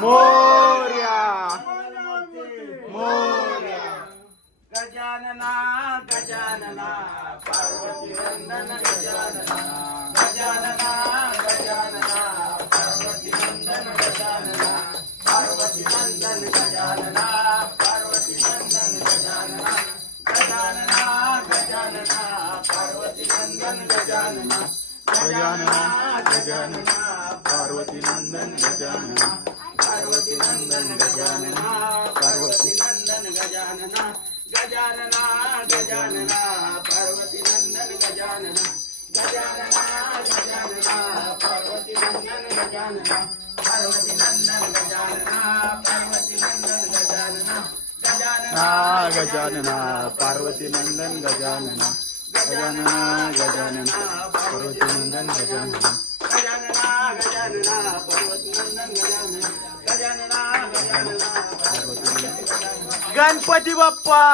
मोरया मोरया गजानना गजानना पार्वती नंदन गजानना गजानना गजानना पार्वती नंदन गजानना पार्वती नंदन गजानना पार्वती नंदन गजानना गजानना गजानना पार्वती नंदन गजानना गजानना गजानना पार्वती नंदन गजानना पार्वती नंदन गजानना पार्वती नंदन गजानना गजानना गजानना पार्वती नंदन गजानना गजानना गजानना पार्वती नंदन गजानना पार्वती नंदन गजानना पार्वती नंदन गजानना गजानना गजानना पार्वती नंदन गजानना गजानना गजानना पार्वती नंदन गजानना गजानना गजानना पार्वती नंदन गजानना गजानना गजानना पार्वती नंदन गजानना गणपती बाप्पा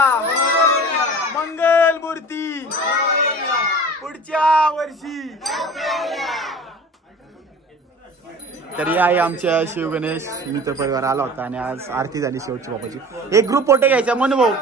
मंगल मूर्ती पुढच्या वर्षी. तर या आमच्या शिवगणेश मित्र परिवार आला होता आणि आज आरती झाली शेवटची बाप्पाची. एक ग्रुप फोटो घ्यायचा मनू भाऊ.